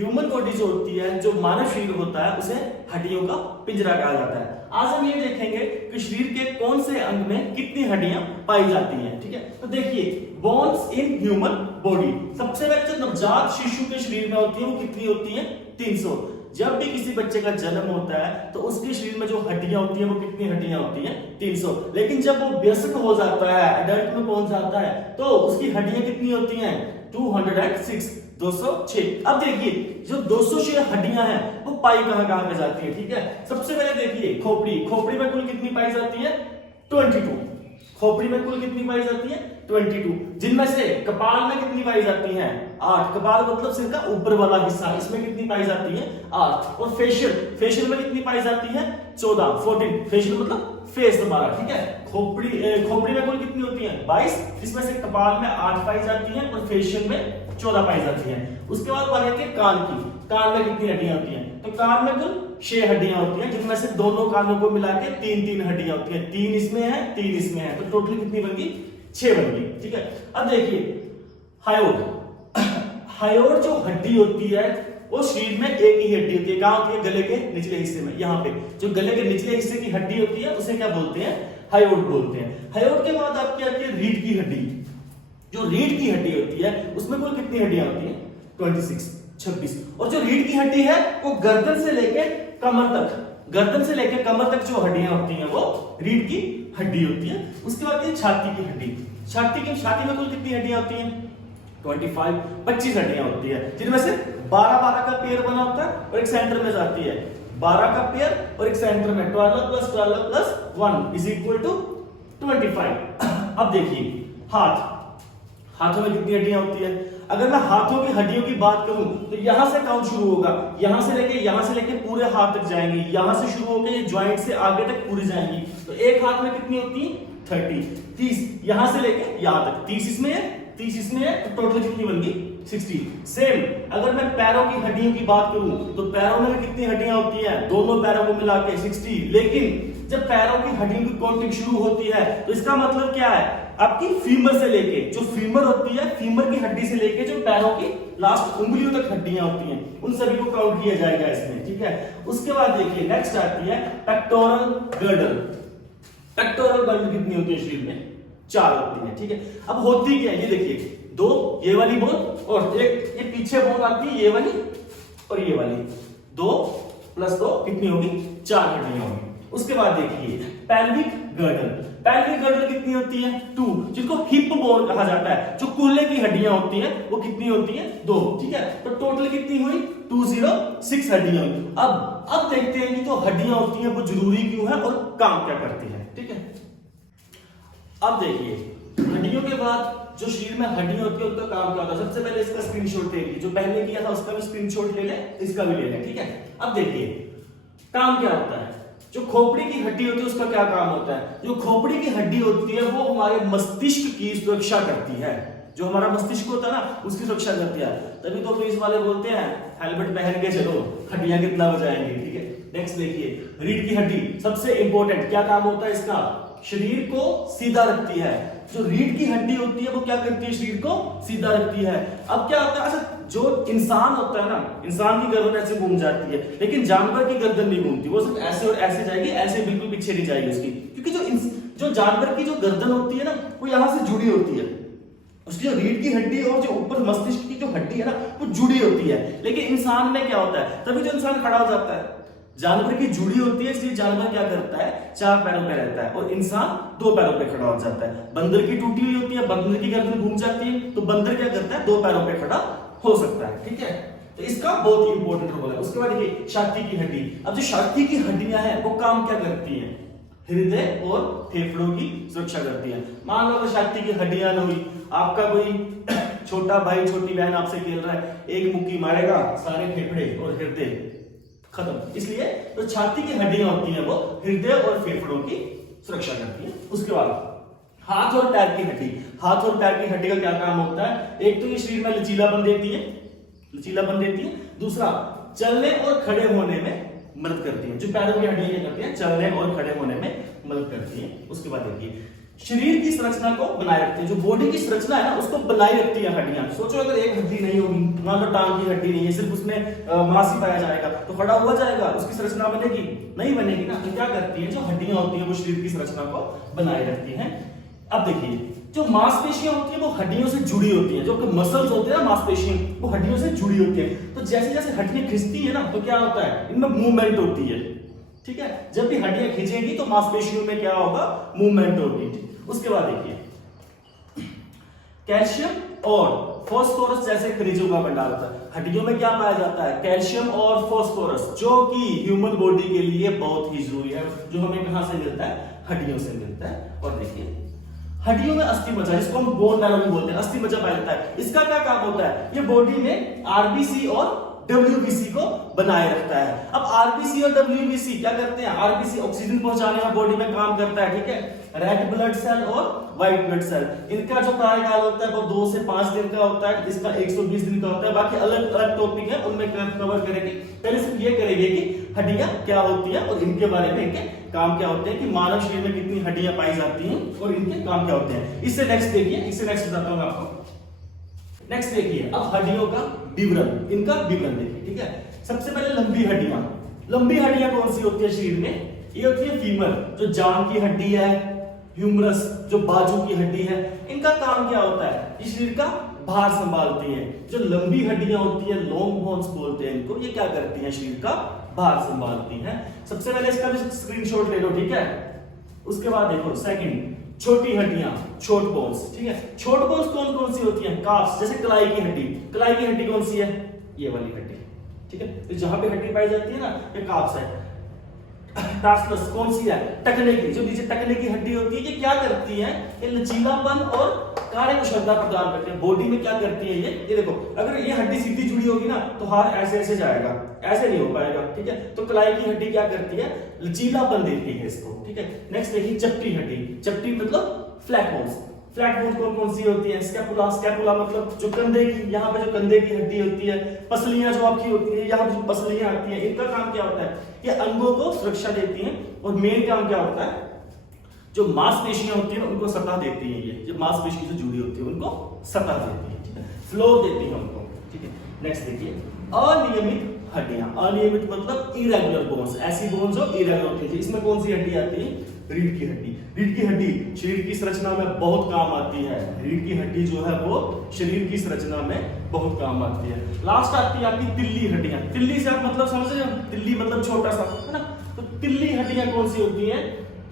Human body जो होती है, जो मानव शरीर होता है, उसे हड्डियों का पिंजरा कहा जाता है। आज हम ये देखेंगे कि शरीर के कौन से अंग में कितनी हड्डियां पाई जाती हैं। ठीक है, तो देखिए बोन्स इन ह्यूमन बॉडी, सबसे पहले जो नवजात शिशु के शरीर में होती है वो कितनी होती है? 300। जब भी किसी बच्चे का जन्म होता है तो उसके शरीर में जो हड्डियां होती हैं वो कितनी हड्डियां होती हैं? 300। लेकिन जब वो वयस्क हो जाता है, एडल्ट में पहुंच जाता है, तो उसकी हड्डियां कितनी होती हैं? 206, 206। अब देखिए जो 206 हड्डियां हैं वो पाई कहां पे जाती है? ठीक है, सबसे पहले देखिए खोपड़ी, खोपड़ी में कुल कितनी पाई जाती है? 22। खोपड़ी में कुल कितनी पाई जाती है? 22। जिनमें से कपाल में कितनी पाई जाती है? 8। कपाल मतलब सिर का ऊपर वाला हिस्सा, इसमें कितनी पाई जाती है? 8। और फेशियल, फेशियल में कितनी पाई जाती है? 14, 14। फेशियल मतलब फेस हमारा। ठीक है, खोपड़ी में कुल कितनी होती है? 22, जिसमें से कपाल में 8 पाई जाती है और फेशियल में 14 पाई जाती है। उसके बाद बात है कान की, कान में कितनी हड्डियां होती हैं? तो कान में कुल 6 हड्डियां होती हैं, जिनमें से दोनों कानों को मिला के 3-3 हड्डियां होती हैं। 3 इसमें है, 3 इसमें है, तो टोटल कितनी बन गई? 6 बन गई। ठीक है, अब देखिए हायोड, हायोड जो हड्डी होती है वो शरीर में एक ही हड्डी होती है। कहां होती है? गले के निचले हिस्से में। यहाँ पे जो गले के निचले हिस्से की हड्डी होती है उसे क्या बोलते हैं? हायोड बोलते हैं। हायोड के बाद आपकी आती है रीढ़ की हड्डी। जो रीढ़ की हड्डी होती है उसमें कुल कितनी हड्डियां होती हैं? 26। और जो रीढ़ की हड्डी है वो गर्दन से लेके कमर तक, गर्दन से लेके कमर तक जो हड्डियां होती हैं वो रीढ़ की हड्डी होती है। उसके बाद ये छाती की हड्डी, छाती में कुल कितनी हड्डियां होती हैं? 25 हड्डियां होती है, जिनमें से 12 का पेयर बना होता है और एक सेंटर में जाती है। 12 का पेयर और एक सेंटर में 12 + 12 + 1 = 25। अब देखिए हाथ, हाथों में कितनी हड्डियां होती है? अगर मैं हाथों की हड्डियों की बात करूं तो यहां से काउंट शुरू होगा, यहां से लेके पूरे हाथ तक जाएंगी, यहां से शुरू होकर ये जॉइंट से आगे तक पूरी जाएंगी। तो एक हाथ में कितनी होती है? 30। यहां से लेके यहां तक 30 इसमें है, 30 इसमें है, तो टोटल कितनी बन गई? 60। सेम अगर मैं पैरों की हड्डियों की बात करूं तो पैरों में कितनी हड्डियां होती हैं? दोनों पैरों को मिला के 60। लेकिन जब पैरों की हड्डियों की काउंटिंग शुरू होती है तो इसका मतलब क्या है? आपकी फीमर से लेके, जो फीमर होती है, फीमर की हड्डी से लेके जो पैरों की लास्ट उंगलियों तक हड्डियां होती हैं, उन सभी को काउंट किया जाएगा इसमें। ठीक है, उसके बाद देखिए नेक्स्ट आती है पेक्टोरल गर्डल। पेक्टोरल गर्डल कितनी होती है शरीर में? 4 होती है। ठीक है, अब होती क्या है ये देखिए, 2 ये वाली बोन और एक ये पीछे बोन आती है, ये वाली और ये वाली, 2 + 2 कितनी होगी? 4 हड्डियां होंगी। उसके बाद देखिए पेल्विक गर्डल, पेल्विक गर्डल कितनी होती है? 2, जिनको हिप बोन कहा जाता है। जो कूल्हे की हड्डियां होती हैं वो कितनी होती हैं? 2। ठीक है, तो टोटल कितनी हुई? 206 हड्डियां हुई। अब देखते हैं कि जो हड्डियां होती हैं वो जरूरी क्यों है और काम क्या करती है। ठीक है, अब देखिए हड्डियों के बाद जो शरीर में हड्डियां होती है उनका काम क्या होता है? सबसे पहले इसका स्क्रीनशॉट ले लीजिए, जो पहले किया था उसका भी स्क्रीनशॉट ले लें, इसका भी ले लें। ठीक है, अब देखिए काम क्या होता है। जो खोपड़ी की हड्डी होती है उसका क्या काम होता है? जो खोपड़ी की हड्डी होती है वो हमारे मस्तिष्क की सुरक्षा करती है। जो हमारा मस्तिष्क होता है ना उसकी सुरक्षा करती है। तभी तो पुलिस वाले बोलते हैं हेलमेट पहन के चलो, हड्डियां कितना बचाएंगे। ठीक है, नेक्स्ट देखिए रीढ़ की हड्डी, सबसे इंपॉर्टेंट क्या काम होता है इसका? शरीर को सीधा रखती है। जो रीढ़ की हड्डी होती है वो क्या करती है? शरीर को सीधा रखती है। अब क्या होता है, अच्छा जो इंसान होता है ना, इंसान की गर्दन ऐसे घूम जाती है, लेकिन जानवर की गर्दन नहीं घूमती, वो सिर्फ ऐसे और ऐसे जाएगी, ऐसे बिल्कुल पीछे नहीं जाएगी उसकी। क्योंकि जो जानवर की जो गर्दन होती है ना वो यहां से जुड़ी होती है, उसकी जो रीढ़ की हड्डी और जो ऊपर मस्तिष्क की जो हड्डी है ना वो जुड़ी होती है। लेकिन इंसान में क्या होता है? तभी तो इंसान खड़ा हो जाता है। जानवर की जुड़ी होती है, इसलिए जानवर क्या करता है? 4 पैरों पे रहता है और इंसान 2 पैरों पे खड़ा हो जाता है। बंदर की टूटी हुई होती है, बंदर की गर्दन घूम जाती है, तो बंदर क्या करता है? 2 पैरों पे खड़ा हो सकता है। ठीक है, तो इसका बहुत ही इंपॉर्टेंट रोल है। उसके बाद देखिए छाती की हड्डी। अब जो छाती की हड्डियां हैं वो काम क्या करती हैं? हृदय और फेफड़ों की सुरक्षा करती है। मान लो अगर छाती की हड्डियां न हुई, आपका कोई छोटा भाई छोटी बहन आपसे खेल रहा है, एक मुक्की मारेगा, सारे फेफड़े और हृदय खत्म। इसलिए तो छाती की हड्डियां होती हैं वो हृदय और फेफड़ों की सुरक्षा करती है। उसके बाद हाथ और पैर की हड्डी, हाथ और पैर की हड्डी का क्या काम होता है? एक तो ये शरीर में लचीलापन देती है, लचीलापन देती है। दूसरा चलने और खड़े होने में मदद करती है। जो पैरों की हड्डियां क्या करती है? चलने और खड़े होने में मदद करती है। उसके बाद देखिए शरीर की संरचना को बनाए रखती है, जो बॉडी की संरचना है ना उसको बनाए रखती है हड्डियां। सोचो अगर एक हड्डी नहीं होगी, मान लो टांग की हड्डी नहीं है, सिर्फ उसमें मांस ही पाया जाएगा तो खड़ा हुआ जाएगा, उसकी संरचना बनेगी नहीं बनेगी ना। तो क्या करती है, जो हड्डियां होती है वो शरीर की संरचना को बनाए रखती हैं। अब देखिए जो मांसपेशियां होती है वो हड्डियों से जुड़ी होती है, जो मसल्स होते हैं ना मांसपेशियां वो हड्डियों से जुड़ी होती है। तो जैसे जैसे हड्डियां खिंचती है ना तो क्या होता है, इनमें मूवमेंट होती है, ठीक है। जब भी हड्डियां खींचेंगी तो मांसपेशियों में क्या होगा, मूवमेंट होगी। उसके बाद देखिए कैल्शियम और फास्फोरस जैसे खनिजों का भंडार होता है। हड्डियों में क्या पाया जाता है, कैल्शियम और फास्फोरस, जो कि ह्यूमन बॉडी के लिए बहुत ही जरूरी है, जो हमें कहां से मिलता है, हड्डियों से मिलता है। और देखिए हड्डियों में अस्थि मज्जा, जिसको हम बोन मैरो भी बोलते हैं, अस्थि मज्जा पाया जाता है। इसका क्या काम होता है, ये बॉडी में आरबीसी और डब्ल्यूबीसी को बनाए रखता है। अब आरबीसी और डब्ल्यूबीसी क्या करते हैं, आरबीसी ऑक्सीजन पहुंचाने में बॉडी में काम करता है, ठीक है। रेड ब्लड सेल और व्हाइट ब्लड सेल, इनका जो कार्यकाल होता है वो 2 से 5 दिन का होता है, इसका 120 दिन का होता है। बाकी अलग अलग टॉपिक है, उनमें कवर करेंगे। पहले सिर्फ ये करेंगे कि हड्डियां क्या होती है और इनके बारे में, इनके काम क्या होते हैं, कि मानव शरीर में कितनी हड्डियां पाई जाती हैं और इनके काम क्या होते हैं। इससे नेक्स्ट देखिए, इससे नेक्स्ट बताता हूं आपको। नेक्स्ट देखिए अब हड्डियों का विवरण, इनका विवरण देखिए, ठीक है। सबसे पहले लंबी हड्डियां, लंबी हड्डियां कौन सी होती है शरीर में, ये होती है फीमर, जो जांघ की हड्डी है, ह्यूमरस जो बाजू की हड्डी है। इनका काम क्या होता है, ये शरीर का भार संभालती है। जो लंबी हड्डियां होती है, लॉन्ग बोन्स बोलते हैं इनको, ये क्या करती हैं, शरीर का भार संभालती हैं। सबसे पहले इसका भी स्क्रीनशॉट ले लो, ठीक है। उसके बाद देखो सेकंड, छोटी हड्डियां, शॉर्ट बोन्स, ठीक है। शॉर्ट बोन्स कौन कौन सी होती हैं, काफ्स, जैसे कलाई की हड्डी, कलाई की हड्डी कौन सी है, ये वाली हड्डी, ठीक है। तो जहां पे हड्डी पाई जाती है ना ये काफ्स है। टार्सस कौन सी है, टखने की, जो नीचे टखने की हड्डी होती है, ये क्या करती है, ये लचीलापन और कार्य कुशलता प्रदान करती है बॉडी में। क्या करती है ये देखो, अगर ये हड्डी सीधी जुड़ी होगी ना तो हाथ ऐसे ऐसे जाएगा, ऐसे नहीं हो पाएगा, ठीक है। तो कलाई की हड्डी क्या करती है, लचीलापन देती है इसको, ठीक है। नेक्स्ट देखिए चपटी हड्डी, चपटी मतलब फ्लैट बोन्स, फ्लैट बोन कौन कौन सी होती है, स्कैपुला, स्कैपुला मतलब जो कंधे की, यहाँ पे जो कंधे की हड्डी होती है, पसलियां जो आपकी होती है, यहाँ पे जो पसलियां आती हैं, इनका काम क्या होता है, ये अंगों को सुरक्षा देती हैं। और मेन काम क्या होता है, जो मांसपेशियां होती है उनको सतह देती है, ये जो मांसपेशी से जुड़ी होती है उनको सतह देती है, ठीक है, फ्लोर देती है उनको, ठीक है। नेक्स्ट देखिए अनियमित हड्डियां, अनियमित मतलब इरेगुलर बोन्स, ऐसी बोन्स जो इरेगुलर होती है। इसमें कौन सी हड्डी आती है, रीढ़ की हड्डी। रीढ़ की हड्डी शरीर की संरचना में बहुत काम आती है, रीढ़ की हड्डी जो है वो शरीर की संरचना में बहुत काम आती है। लास्ट आती है आपकी तिल्ली हड्डियां, तिल्ली से आप मतलब समझ रहे हो, तिल्ली मतलब छोटा सा, है ना। तो तिल्ली हड्डियां कौन सी होती हैं,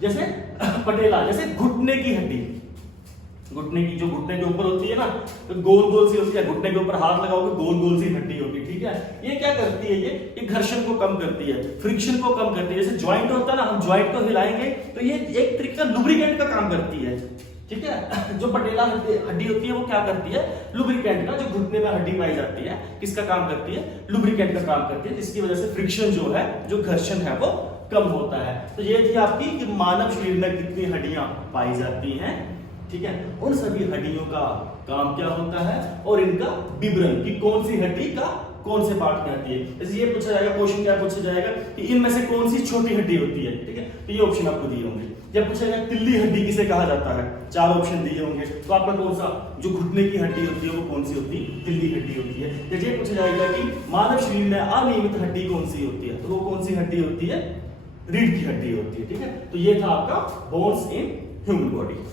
जैसे पटेला, जैसे घुटने की हड्डी, घुटने की जो घुटने के ऊपर होती है ना, तो गोल गोल सी होती है, घुटने के ऊपर हाथ लगाओगे गोल गोल सी हड्डी होगी, ठीक है। ये क्या करती है, ये घर्षण को कम करती है, फ्रिक्शन को कम करती है। जैसे ज्वाइंट होता है ना, हम ज्वाइंट को हिलाएंगे तो ये एक तरीके का लुब्रिकेंट का काम करती है, ठीक है। जो पटेला हड्डी होती है वो क्या करती है, लुब्रिकेंट का, जो घुटने में हड्डी पाई जाती है किसका काम करती है, लुब्रिकेंट का काम करती है, जिसकी वजह से फ्रिक्शन जो है, जो घर्षण है वो कम होता है। तो ये थी आपकी कि मानव शरीर में कितनी हड्डियां पाई जाती हैं, ठीक है। उन सभी हड्डियों का काम क्या होता है और इनका विवरण कि कौन सी हड्डी का कौन से पार्ट में आती है। जैसे ये पूछा जाएगा, क्वेश्चन क्या पूछा जाएगा कि इनमें से कौन सी छोटी हड्डी होती है, ठीक है। तो ये ऑप्शन आपको दिए होंगे। जब पूछा जाएगा तिल्ली हड्डी किसे कहा जाता है, 4 ऑप्शन दिए होंगे, तो आपका कौन सा, जो घुटने की हड्डी होती है वो कौन सी होती है, तिल्ली हड्डी होती है। जैसे पूछा जाएगा कि मानव शरीर में अनियमित हड्डी कौन सी होती है, तो वो कौन सी हड्डी होती है, रीढ़ की हड्डी होती है, ठीक है। तो ये था आपका बोन्स इन ह्यूमन बॉडी।